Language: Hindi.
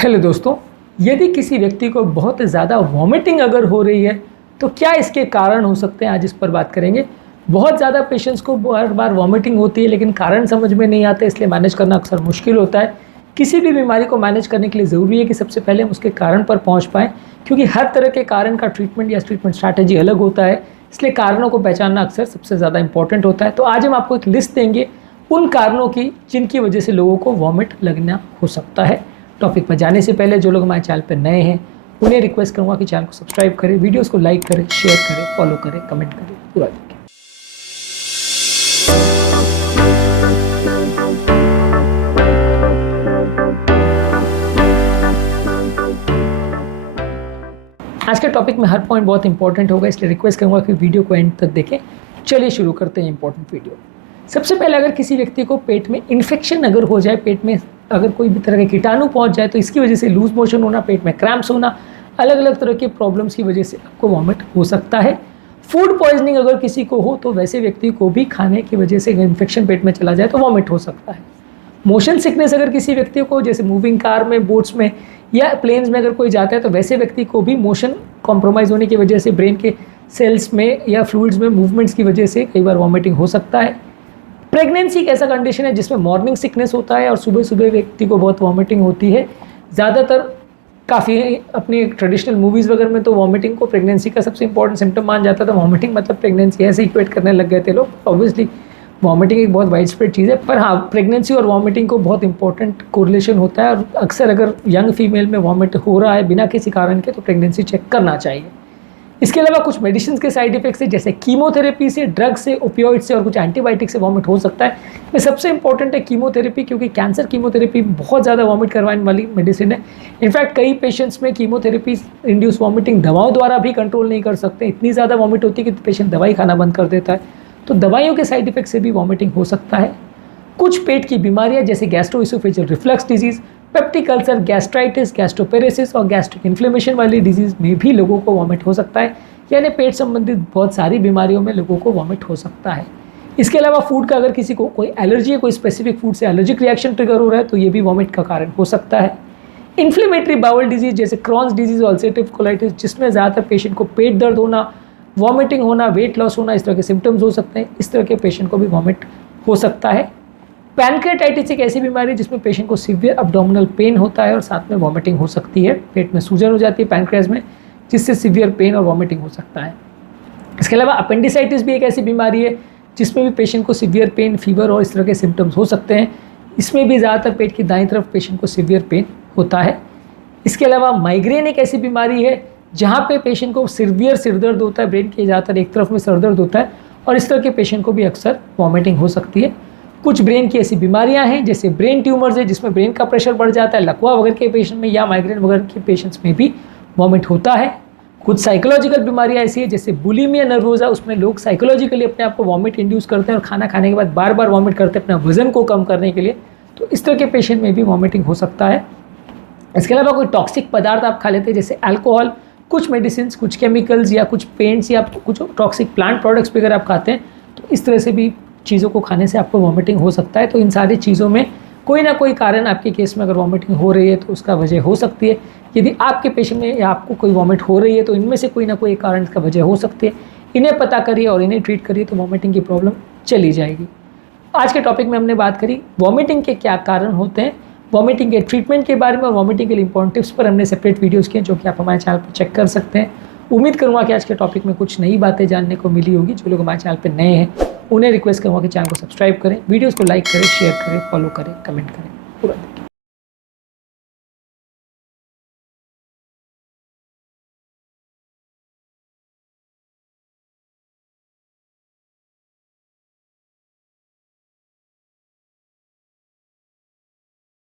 हेलो दोस्तों, यदि किसी व्यक्ति को बहुत ज़्यादा वॉमिटिंग अगर हो रही है तो क्या इसके कारण हो सकते हैं, आज इस पर बात करेंगे। बहुत ज़्यादा पेशेंट्स को बार बार वॉमिटिंग होती है लेकिन कारण समझ में नहीं आते, इसलिए मैनेज करना अक्सर मुश्किल होता है। किसी भी बीमारी को मैनेज करने के लिए ज़रूरी है कि सबसे पहले हम उसके कारण पर पहुँच पाएँ, क्योंकि हर तरह के कारण का ट्रीटमेंट या ट्रीटमेंट स्ट्रैटेजी अलग होता है, इसलिए कारणों को पहचानना अक्सर सबसे ज़्यादा इंपॉर्टेंट होता है। तो आज हम आपको एक लिस्ट देंगे उन कारणों की जिनकी वजह से लोगों को वॉमिट लगना हो सकता है। टॉपिक पर जाने से पहले जो लोग हमारे चैनल पर नए हैं उन्हें रिक्वेस्ट करूंगा कि चैनल को सब्सक्राइब करें, वीडियोस को लाइक करें, शेयर करें, फॉलो करें, कमेंट करें, पूरा देखें। आज के टॉपिक में हर पॉइंट बहुत इंपॉर्टेंट होगा, इसलिए रिक्वेस्ट करूंगा कि वीडियो को एंड तक देखें। चलिए शुरू करते हैं इंपॉर्टेंट वीडियो। सबसे पहले अगर किसी व्यक्ति को पेट में इन्फेक्शन अगर हो जाए, पेट में अगर कोई भी तरह के कीटाणु पहुंच जाए तो इसकी वजह से लूज मोशन होना, पेट में क्रैम्प्स होना, अलग अलग तरह के प्रॉब्लम्स की वजह से आपको वॉमिट हो सकता है। फूड पॉइजनिंग अगर किसी को हो तो वैसे व्यक्ति को भी खाने की वजह से इन्फेक्शन पेट में चला जाए तो वॉमिट हो सकता है। मोशन सिकनेस अगर किसी व्यक्ति को, जैसे मूविंग कार में, बोट्स में या प्लेन्स में अगर कोई जाता है तो वैसे व्यक्ति को भी मोशन कॉम्प्रोमाइज़ होने की वजह से ब्रेन के सेल्स में या फ्लूइड्स में मूवमेंट्स की वजह से कई बार वॉमिटिंग हो सकता है। प्रेगनेंसी एक ऐसा कंडीशन है जिसमें मॉर्निंग सिकनेस होता है और सुबह सुबह व्यक्ति को बहुत वॉमिटिंग होती है। ज़्यादातर काफ़ी अपनी ट्रेडिशनल मूवीज़ वगैरह में तो वॉमिटिंग को प्रेगनेंसी का सबसे इंपॉर्टेंट सिम्टम मान जाता था। वॉमिटिंग मतलब प्रेगनेंसी ऐसे इक्वेट करने लग गए थे लोग। ऑब्वियसली वॉमिटिंग एक बहुत वाइड स्प्रेड चीज़ है, पर हाँ, प्रेगनेंसी और वॉमिटिंग को बहुत इंपॉर्टेंट कोरिलेशन होता है और अक्सर अगर यंग फीमेल में वॉमिट हो रहा है बिना किसी कारण के तो प्रेगनेंसी चेक करना चाहिए। इसके अलावा कुछ मेडिसिन के साइड इफेक्ट्स से, जैसे कीमोथेरेपी से, ड्रग से, ओपियोइड से और कुछ एंटीबायोटिक से वॉमिट हो सकता है। इसमें सबसे इंपॉर्टेंट है कीमोथेरेपी, क्योंकि कैंसर कीमोथेरेपी बहुत ज़्यादा वॉमिट करवाने वाली मेडिसिन है। इनफैक्ट कई पेशेंट्स में कीमोथेरेपी इंड्यूस वॉमिटिंग दवाओं द्वारा भी कंट्रोल नहीं कर सकते, इतनी ज़्यादा वॉमिट होती है कि पेशेंट दवाई खाना बंद कर देता है। तो दवाइयों के साइड इफेक्ट से भी वॉमिटिंग हो सकता है। कुछ पेट की बीमारियाँ जैसे gastroesophageal reflux disease, peptic ulcer, gastritis, gastroparesis और गैस्ट्रिक इन्फ्लेमेशन वाली डिजीज़ में भी लोगों को वॉमिट हो सकता है। यानी पेट संबंधित बहुत सारी बीमारियों में लोगों को वॉमिट हो सकता है। इसके अलावा फूड का अगर किसी को कोई एलर्जी है, कोई स्पेसिफिक फूड से एलर्जिक रिएक्शन ट्रिगर हो रहा है तो ये भी वॉमिट का कारण हो सकता है। इन्फ्लेमेटरी बाउल डिजीज जैसे क्रॉन्स डिजीज, अल्सरेटिव कोलाइटिस, जिसमें ज़्यादातर पेशेंट को पेट दर्द होना, वॉमिटिंग होना, वेट लॉस होना, इस तरह के सिम्टम्स हो सकते हैं। इस तरह के पेशेंट को भी वॉमिट हो सकता है। पैनक्रेटाइटिस एक ऐसी बीमारी है जिसमें पेशेंट को सीवियर अब्डोमिनल पेन होता है और साथ में वॉमिटिंग हो सकती है। पेट में सूजन हो जाती है पैनक्रियाज में, जिससे सीवियर पेन और वॉमिटिंग हो सकता है। इसके अलावा अपेंडिसाइटिस भी एक ऐसी बीमारी है जिसमें भी पेशेंट को सीवियर पेन, फीवर और इस तरह के सिम्टम्स हो सकते हैं। इसमें भी ज़्यादातर पेट की दाईं तरफ पेशेंट को सीवियर पेन होता है। इसके अलावा माइग्रेन एक ऐसी बीमारी है जहाँ पे पेशेंट को सीवियर सिरदर्द होता है, ब्रेन के ज़्यादातर एक तरफ में सिरदर्द होता है और इस तरह के पेशेंट को भी अक्सर वॉमिटिंग हो सकती है। कुछ ब्रेन की ऐसी बीमारियां हैं जैसे ब्रेन ट्यूमर्स है जिसमें ब्रेन का प्रेशर बढ़ जाता है, लकवा वगैरह के पेशेंट में या माइग्रेन वगैरह के पेशेंट्स में भी वॉमिट होता है। कुछ साइकोलॉजिकल बीमारियां ऐसी है जैसे बुलिमिया नर्वोसा, उसमें लोग साइकोलॉजिकली अपने आप को वॉमिट इंड्यूस करते हैं और खाना खाने के बाद बार बार वॉमिट करते हैं अपना वजन को कम करने के लिए, तो इस तरह के पेशेंट में भी वॉमिटिंग हो सकता है। इसके अलावा कोई टॉक्सिक पदार्थ आप खा लेते हैं जैसे अल्कोहल, कुछ मेडिसिन, कुछ केमिकल्स या कुछ पेंट्स या कुछ टॉक्सिक प्लांट प्रोडक्ट्स वगैरह आप खाते हैं, तो इस तरह से भी चीज़ों को खाने से आपको वॉमिटिंग हो सकता है। तो इन सारी चीज़ों में कोई ना कोई कारण आपके केस में अगर वॉमिटिंग हो रही है तो उसका वजह हो सकती है। यदि आपके पेशेंट में या आपको कोई वॉमिट हो रही है तो इनमें से कोई ना कोई कारण इसका वजह हो सकती है। इन्हें पता करिए और इन्हें ट्रीट करिए तो वॉमिटिंग की प्रॉब्लम चली जाएगी। आज के टॉपिक में हमने बात करी वॉमिटिंग के क्या कारण होते हैं, वॉमिटिंग के ट्रीटमेंट के बारे में और वॉमिटिंग के लिए इंपॉर्टेंट टिप्स पर हमने सेपरेट वीडियोस किए जो कि आप हमारे चैनल पर चेक कर सकते हैं। उम्मीद करूँगा कि आज के टॉपिक में कुछ नई बातें जानने को मिली होगी। जो लोग हमारे चैनल पर नए हैं उन्हें रिक्वेस्ट करूँगा कि चैनल को सब्सक्राइब करें, वीडियोज़ को लाइक करें, शेयर करें, फॉलो करें, कमेंट करें, पूरा